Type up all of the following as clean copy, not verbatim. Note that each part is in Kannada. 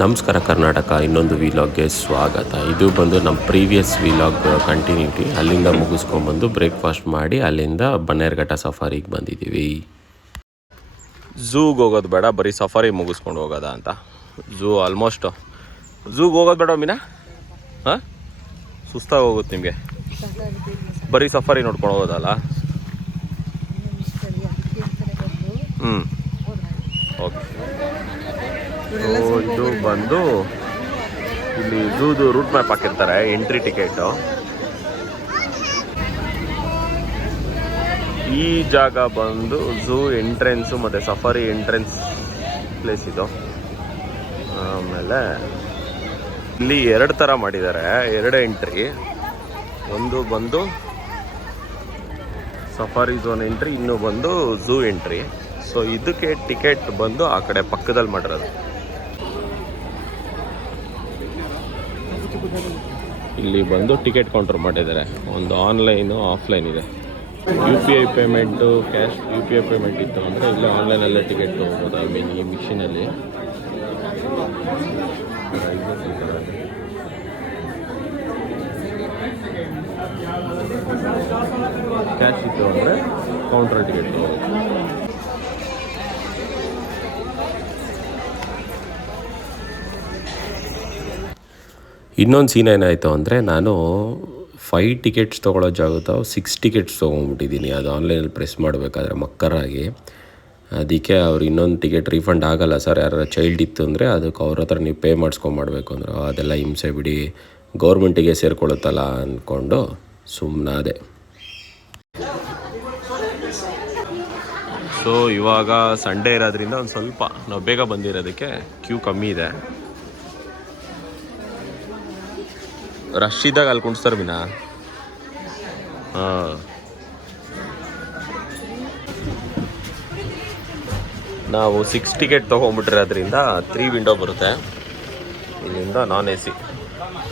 ನಮಸ್ಕಾರ ಕರ್ನಾಟಕ, ಇನ್ನೊಂದು ವಿಲಾಗ್ಗೆ ಸ್ವಾಗತ. ಇದು ಬಂದು ನಮ್ಮ ಪ್ರೀವಿಯಸ್ ವಿಲಾಗ್ ಕಂಟಿನ್ಯೂಟಿ. ಅಲ್ಲಿಂದ ಮುಗಿಸ್ಕೊಂಡ್ಬಂದು ಬ್ರೇಕ್ಫಾಸ್ಟ್ ಮಾಡಿ ಅಲ್ಲಿಂದ ಬನ್ನೇರುಘಟ್ಟ ಸಫಾರಿಗೆ ಬಂದಿದ್ದೀವಿ. ಝೂಗೆ ಹೋಗೋದು ಬೇಡ, ಬರೀ ಸಫಾರಿ ಮುಗಿಸ್ಕೊಂಡು ಹೋಗೋದ ಅಂತ. ಆಲ್ಮೋಸ್ಟ್ ಝೂಗೆ ಹೋಗೋದು ಬೇಡ ಮೀನಾ, ಹಾಂ ಸುಸ್ತಾಗಿ ಹೋಗುತ್ತೆ ನಿಮಗೆ. ಬರೀ ಸಫಾರಿ ನೋಡ್ಕೊಂಡು ಹೋಗೋದಲ್ಲ. ಓಕೆ. ಇದು ಬಂದು ಇಲ್ಲಿ ಝೂದು ರೂಟ್ ಮ್ಯಾಪ್ ಹಾಕಿರ್ತಾರೆ, ಎಂಟ್ರಿ ಟಿಕೆಟು. ಈ ಜಾಗ ಬಂದು ಝೂ ಎಂಟ್ರೆನ್ಸು ಮತ್ತು ಸಫಾರಿ ಎಂಟ್ರೆನ್ಸ್ ಪ್ಲೇಸ್ ಇದು. ಆಮೇಲೆ ಇಲ್ಲಿ ಎರಡು ಥರ ಮಾಡಿದ್ದಾರೆ, ಎರಡು ಎಂಟ್ರಿ. ಒಂದು ಬಂದು ಸಫಾರಿ ಝೋನ್ ಎಂಟ್ರಿ, ಇನ್ನೂ ಬಂದು ಝೂ ಎಂಟ್ರಿ. ಸೊ ಇದಕ್ಕೆ ಟಿಕೆಟ್ ಬಂದು ಆ ಕಡೆ ಪಕ್ಕದಲ್ಲಿ ಮಾಡಿರೋದು. ಇಲ್ಲಿ ಬಂದು ಟಿಕೆಟ್ ಕೌಂಟರ್ ಮಾಡಿದ್ದಾರೆ. ಒಂದು ಆನ್ಲೈನು ಆಫ್ಲೈನ್ ಇದೆ. UPI payment, cash UPI payment ಇತ್ತು ಅಂದರೆ ಇಲ್ಲೇ ಆನ್ಲೈನಲ್ಲೇ ಟಿಕೆಟ್ ತೊಗೋಬೋದು. ಐ ಮೀನ್ ಈ ಮಿಷಿನಲ್ಲಿ ಕ್ಯಾಶ್ ಇತ್ತು ಅಂದರೆ ಕೌಂಟರ್ ಟಿಕೆಟ್ ತೊಗೋಬೋದು. ಇನ್ನೊಂದು ಸೀನ್ ಏನಾಯಿತು ಅಂದರೆ, ನಾನು 5 ಟಿಕೆಟ್ಸ್ ತೊಗೊಳ್ಳೋ ಜಾಗದ 6 ಟಿಕೆಟ್ಸ್ ತೊಗೊಂಡ್ಬಿಟ್ಟಿದ್ದೀನಿ. ಅದು ಆನ್ಲೈನಲ್ಲಿ ಪ್ರೆಸ್ ಮಾಡಬೇಕಾದ್ರೆ ಮಕ್ಕರಾಗಿ. ಅದಕ್ಕೆ ಅವ್ರು ಇನ್ನೊಂದು ಟಿಕೆಟ್ ರೀಫಂಡ್ ಆಗೋಲ್ಲ ಸರ್, ಯಾರು ಚೈಲ್ಡ್ ಇತ್ತು ಅಂದರೆ ಅದಕ್ಕೆ ಅವ್ರ ಹತ್ರ ನೀವು ಪೇ ಮಾಡಿಸ್ಕೊಂಡ್ಮಾಡ್ಬೇಕು ಅಂದ್ರೆ ಅದೆಲ್ಲ ಹಿಂಸೆ ಬಿಡಿ, ಗೌರ್ಮೆಂಟಿಗೆ ಸೇರ್ಕೊಳ್ಳುತ್ತಲ್ಲ ಅಂದ್ಕೊಂಡು ಸುಮ್ಮನಾದೆ. ಸೊ ಇವಾಗ ಸಂಡೇ ಇರೋದ್ರಿಂದ ಒಂದು ಸ್ವಲ್ಪ ನಾವು ಬೇಗ ಬಂದಿರೋದಕ್ಕೆ ಕ್ಯೂ ಕಮ್ಮಿ ಇದೆ. ರಶ್ ಇದ್ದಾಗ ಅಲ್ಲಿ ಕುಣಿಸ್ತಾರೆ ಮೀನಾ. ಹಾಂ, ನಾವು 6 ಟಿಕೆಟ್ ತೊಗೊಂಬಿಟ್ಟಿರೋದ್ರಿಂದ 3 ವಿಂಡೋ ಬರುತ್ತೆ. ಇಲ್ಲಿಂದ ನಾನ್ AC.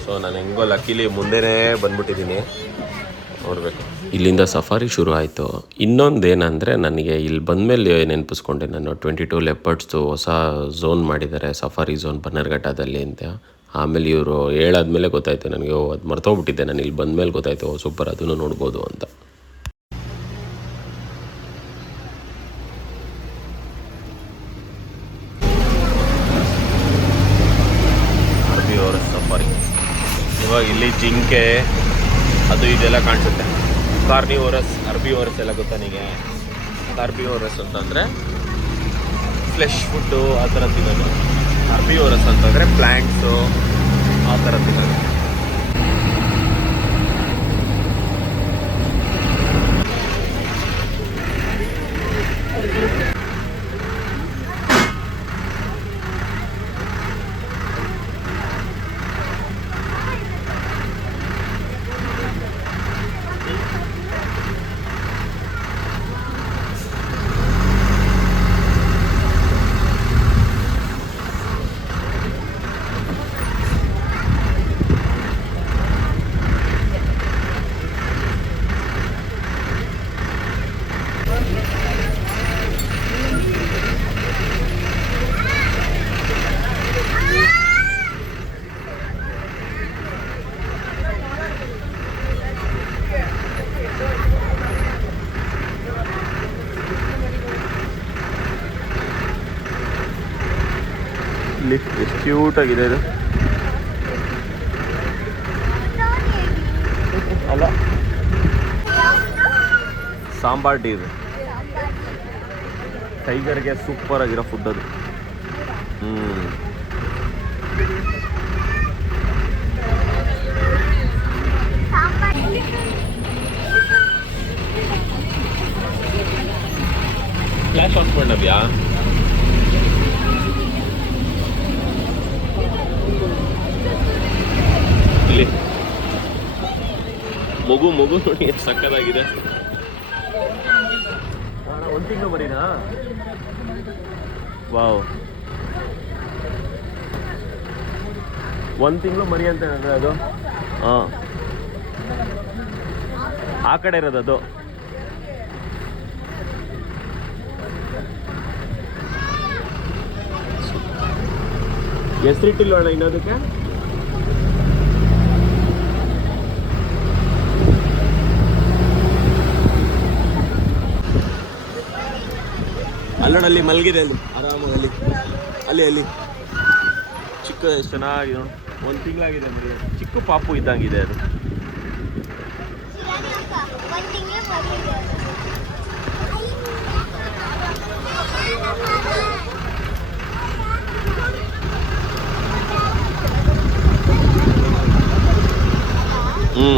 ಸೊ ನಾನು ಹೆಂಗೋ ಲಕ್ಕಿಲಿ ಮುಂದೆನೇ ಬಂದ್ಬಿಟ್ಟಿದ್ದೀನಿ, ನೋಡಬೇಕು. ಇಲ್ಲಿಂದ ಸಫಾರಿ ಶುರು ಆಯಿತು. ಇನ್ನೊಂದೇನೆಂದರೆ, ನನಗೆ ಇಲ್ಲಿ ಬಂದಮೇಲೆ ನೆನಪಿಸ್ಕೊಂಡೆ ನಾನು, 22 ಲೆಪರ್ಡ್ಸ್ದು ಹೊಸ ಝೋನ್ ಮಾಡಿದ್ದಾರೆ, ಸಫಾರಿ ಝೋನ್ ಬನ್ನೇರುಘಟ್ಟದಲ್ಲಿ ಅಂತ. ಆಮೇಲೆ ಇವರು ಹೇಳಾದ್ಮೇಲೆ ಗೊತ್ತಾಯಿತು ನನಗೆ, ಅದು ಮರ್ತೋಗ್ಬಿಟ್ಟಿದ್ದೆ. ನಾನು ಇಲ್ಲಿ ಬಂದಮೇಲೆ ಗೊತ್ತಾಯಿತು ಸೂಪರ್, ಅದನ್ನು ನೋಡ್ಬೋದು ಅಂತ. ಹರ್ಬಿವೋರಸ್ ಸಫಾರಿ. ಇವಾಗ ಇಲ್ಲಿ ಜಿಂಕೆ ಅದು ಇದೆಲ್ಲ ಕಾಣಿಸುತ್ತೆ. ಕಾರ್ನಿವೋರಸ್, ಹರ್ಬಿವೋರಸ್ ಎಲ್ಲ ಗೊತ್ತಾ ನಿಮಗೆ? ಕಾರ್ನಿವೋರಸ್ ಅಂತಂದರೆ ಫ್ಲೆಶ್ ಫುಡ್ಡು ಆ ಥರ ತಿನ್ನೋದು. ಹರ್ಬಿವೋರಸ್ ಅಂತಂದರೆ ಪ್ಲ್ಯಾಂಟ್ಸು ಆ ಥರ ತಿನ್ನೋದು. ಇಲ್ಲಿ ಎಷ್ಟು ಕ್ಯೂಟಾಗಿದೆ ಇದು. ಅಲ್ಲ, ಸಾಂಬಾರ್ ಡೀರ್ ಟೈಗರ್ಗೆ ಸೂಪರ್ ಆಗಿರೋ ಫುಡ್ ಅದು. ಫ್ಲಾಶ್ ಆಫ್ ಮಾಡವ್ಯಾ? ಇಲ್ಲಿ ಮಗು ನೋಡಿ ಎಷ್ಟು ಸಕ್ಕತ್ತಾಗಿದೆ. 1 ತಿಂಗಳು ಬರೀನಾ? ವಾವ್, 1 ತಿಂಗಳು ಮರಿ ಅಂತ ಹೇಳಿದ್ರೆ ಅದು. ಹಾಂ, ಆ ಕಡೆ ಇರೋದು ಅದು. ಹೆಸರಿಟ್ಟಿಲ್ವಣ್ಣ ಇನ್ನೋದಕ್ಕೆ? ಅಲ್ಲೋಡಲ್ಲಿ ಮಲಗಿದೆ, ಅಲ್ಲಿ ಆರಾಮಾಗಿ ಅಲ್ಲಿ ಅಲ್ಲಿ ಅಲ್ಲಿ ಚಿಕ್ಕ ಎಷ್ಟು ಚೆನ್ನಾಗಿದೆ ನೋಡಿ. 1 ತಿಂಗಳಾಗಿದೆ ಮರಿ, ಚಿಕ್ಕ ಪಾಪು ಇದ್ದಂಗಿದೆ ಅದು.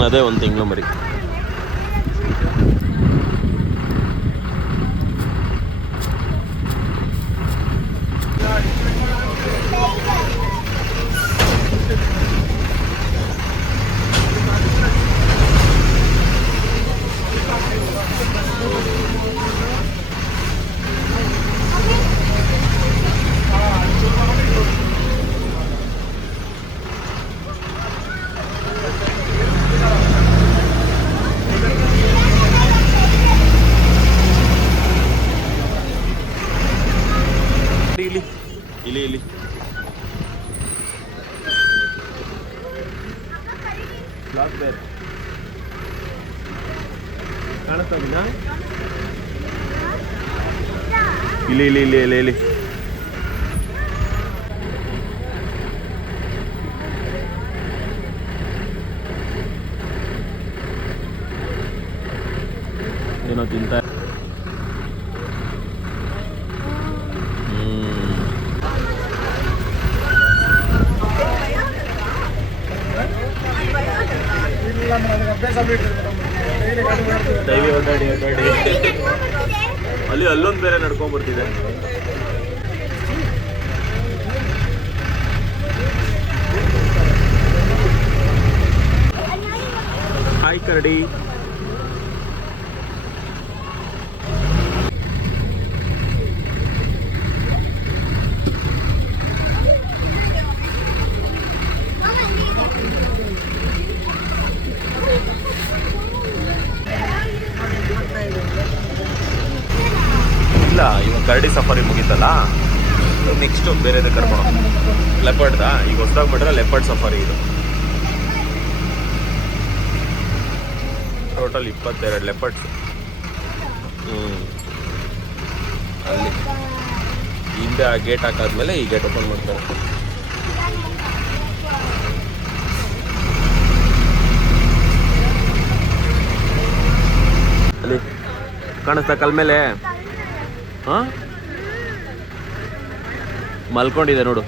ಅದೇ 1 ತಿಂಗಳು ಮರಿ. ಇಲ್ಲಿ ಇಲ್ಲಿ ಇಲ್ಲಿ ಬ್ಲಾಕ್ ಬೇರ್ ಕಾಣುತ್ತಾ? ಇಲ್ಲಿ ಇಲ್ಲಿ ಇಲ್ಲಿ ಇಲ್ಲಿ ಇಲ್ಲಿ ಏನೋ ತಿಂತ. ಡೈಲಿ ಓಡಾಡಿ ಅಲ್ಲಿ ಅಲ್ಲೊಂದು ಬೇರೆ ನಡ್ಕೊಂಡ್ಬರ್ತಿದೆ. ಹಾಯ್ ಕರಡಿ. ಇಲ್ಲ, ಇವಾಗ ಕರಡಿ ಸಫಾರಿ ಮುಗೀತಲ್ಲ, ನೆಕ್ಸ್ಟ್ ಬೇರೆದೇ ಕರ್ಕೊಂಡು ಲೆಪರ್ಡ್ದಾ ಈಗ ಹೊಸದಾಗಿ ಮಾಡಿದ್ರೆ ಲೆಪರ್ಡ್ ಸಫಾರಿ. ಇದು ಟೋಟಲ್ 22 ಲೆಪರ್ಡ್ಸ್. ಅಲ್ಲಿ ಹಿಂದೆ ಆ ಗೇಟ್ ಹಾಕಾದ್ಮೇಲೆ ಈ ಗೇಟ್ ಓಪನ್ ಮಾಡ್ತಾರೆ. ಅಲ್ಲಿ ಕಾಣಿಸ್ತಾ ಕಲ್ ಮೇಲೆ? ಹಾಂ, ಮಲ್ಕೊಂಡಿದೆ ನೋಡು.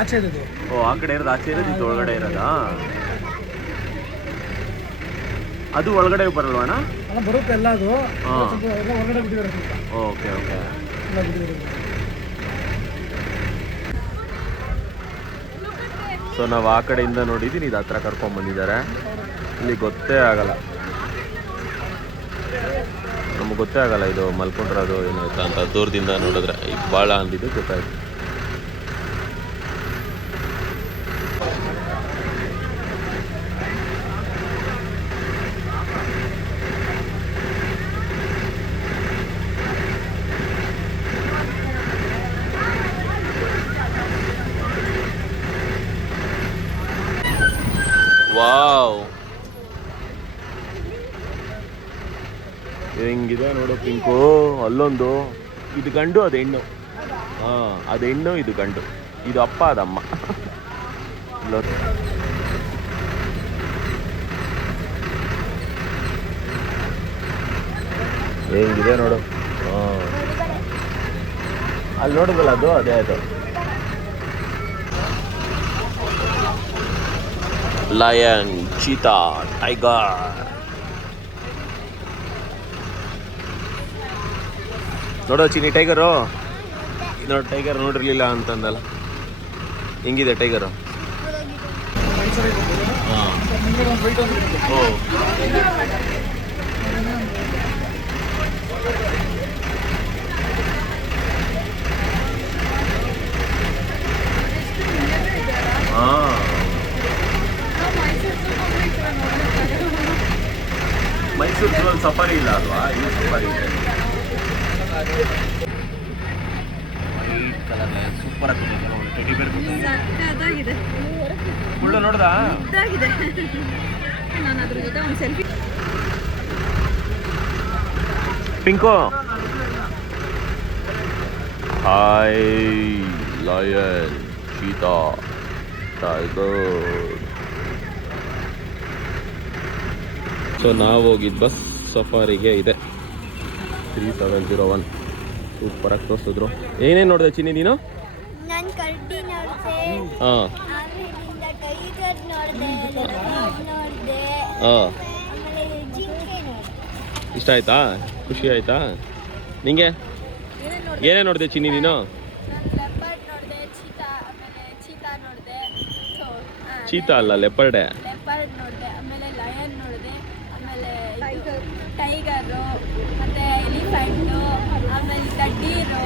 ಆಚೆ ಇರೋದು. ಓ, ಆ ಕಡೆ ಇರೋದು ಆಚೆ ಇರೋದು, ಇದು ಒಳಗಡೆ ಇರೋದಾ? ಅದು ಒಳಗಡೆ ಬರಲ್ವಣ್ಣ? ಬರುತ್ತೆ ಎಲ್ಲ. ಅದು ಹೊರಗಡೆ ಬಿಟ್ಟಿದ್ದಾರೆ. Okay okay. ಸೊ ನಾವು ಆ ಕಡೆಯಿಂದ ನೋಡಿದ್ದೀನಿ, ಇದು ಹತ್ರ ಕರ್ಕೊಂಡು ಬಂದಿದ್ದಾರೆ. ಇಲ್ಲಿ ಗೊತ್ತೇ ಆಗಲ್ಲ, ನಮ್ಗೆ ಗೊತ್ತೇ ಆಗಲ್ಲ ಇದು ಮಲ್ಕೊಂಡಿರೋದು ಏನು ಅಂತ ದೂರದಿಂದ ನೋಡಿದ್ರೆ. ಈಗ ಭಾಳ ಅಂದಿದ್ದು ಗೊತ್ತಾಯ್ತು. ವಾವ್, ಹೆಂಗಿದೆ ನೋಡು ಪಿಂಕು. ಅಲ್ಲೊಂದು, ಇದು ಗಂಡು ಅದು ಹೆಣ್ಣು. ಹಾಂ, ಅದು ಹೆಣ್ಣು, ಇದು ಗಂಡು. ಇದು ಅಪ್ಪ, ಅದಮ್ಮ. ಹೆಂಗಿದೆ ನೋಡು. ಹಾಂ, ಅಲ್ಲಿ ನೋಡಿದ್ರಲ್ಲ, ಅದು ಅದೇ ಅದು ಲಯನ್, ಚೀತಾ, ಟೈಗರ್. ನೋಡೋ ಚಿನಿ ಟೈಗರು. ನೋಡಿ ಟೈಗರ್ ನೋಡಿರ್ಲಿಲ್ಲ ಅಂತಂದಲ್ಲ, ಹೆಂಗಿದೆ ಟೈಗರು? ಹಾಂ, ಓ, ಹಾಂ ಮೈಸೂರು ಸಫಾರಿ ಇಲ್ಲ ಅಲ್ವಾ, ಇಲ್ಲಿ ಸಫಾರಿ ಇದೆ. ವೈಟ್ ಕಲರ್ ಸೂಪರ್ ಆಗ್ತದೆ. ಟೆಡಿ ಬೇರ್ ಸಕ್ಕತ್ತಾಗಿದೆ. ಫುಲ್ಲು ನೋಡ್ದಾ? ಇದಾಗಿದೆ. ನಾನು ಅದ್ರ ಜೊತೆ ಒಂದು selfie. Pinku hi lion cheetah tiger. So ನಾವು ಹೋಗಿದ್ದು ಬಸ್ ಸಫಾರಿಗೆ ಇದೆ 3701. ಸೂಪರಾಗಿ ತೋರಿಸಿದ್ರು. ಏನೇನು ನೋಡಿದೆ ಚಿನ್ನಿ ನೀನು? ನಾನು ಕರಡಿ ನೋಡಿದೆ, ಹಾಂ ಆಮೇಲಿಂದ ಟೈಗರ್ ನೋಡಿದೆ, ಲೆಪರ್ಡ್ ನೋಡಿದೆ, ಹಾಂ ಆಮೇಲೆ ಜಿಂಕೆ ನೋಡಿದೆ. ಇಷ್ಟ ಆಯ್ತಾ? ಖುಷಿ ಆಯ್ತಾ ನಿಂಗೆ? ಏನೇ ನೋಡಿದೆ ಚಿನ್ನಿ ನೀನು? ನಾನು ಲೆಪರ್ಡ್ ನೋಡಿದೆ, ಚೀತಾ ನೋಡಿದೆ, ಚೀತಾ ಅಲ್ಲ, ಲೆಪರ್ಡೆ. ಲೆಪರ್ಡ್ ನೋಡಿದೆ, ಆಮೇಲೆ ಲಯನ್ ನೋಡಿದೆ, ಆಮೇಲೆ ಟೈಗರು, ಮತ್ತೆ ಎಲಿಫೆಂಟು, ಆಮೇಲೆ ಡೀರು.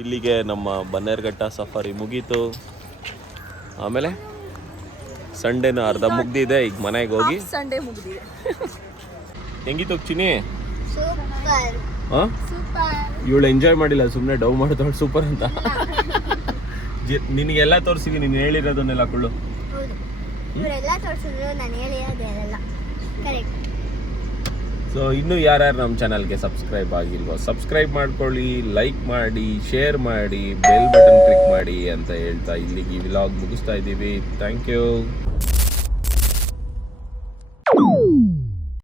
ಇಲ್ಲಿಗೆ ನಮ್ಮ ಬನ್ನೇರುಘಟ್ಟ ಸಫಾರಿ ಮುಗೀತು. ಆಮೇಲೆ ಸಂಡೇನ ಅರ್ಧ ಮುಗ್ದಿದೆ. ಈಗ ಮನೆಗೆ ಹೋಗಿ ಸಂಡೇ ಮುಗಿದಿದೆ. ಹೆಂಗಿತ್ತು ಚಿನ್ನಿ? ಸೂಪರ್ ಹಾಂ ಸೂಪರ್. ಇವಳು ಎಂಜಾಯ್ ಮಾಡಿಲ್ಲ, ಸುಮ್ಮನೆ ಡವ್ ಮಾಡ್ತಾಳೆ ಸೂಪರ್ ಅಂತ. ನಿನಗೆಲ್ಲ ತೋರಿಸಿಗಿ, ನೀನು ಹೇಳಿರೋದನ್ನೆಲ್ಲ ಕುಳ್ಳು. ಹೌದು, ಇವರೆಲ್ಲ ತೋರಿಸಿದ್ರು, ನಾನು ಹೇಳಿರೋದೆಲ್ಲ ಕರೆಕ್ಟ್. ಸೊ ಇನ್ನೂ ಯಾರ್ಯಾರು ನಮ್ಮ ಚಾನಲ್ಗೆ ಸಬ್ಸ್ಕ್ರೈಬ್ ಆಗಿಲ್ವೋ ಸಬ್ಸ್ಕ್ರೈಬ್ ಮಾಡ್ಕೊಳ್ಳಿ, ಲೈಕ್ ಮಾಡಿ, ಶೇರ್ ಮಾಡಿ, ಬೆಲ್ ಬಟನ್ ಕ್ಲಿಕ್ ಮಾಡಿ ಅಂತ ಹೇಳ್ತಾ ಇಲ್ಲಿಗೆ ಈ ವ್ಲಾಗ್ ಮುಗಿಸ್ತಾ ಇದ್ದೀವಿ. Thank you.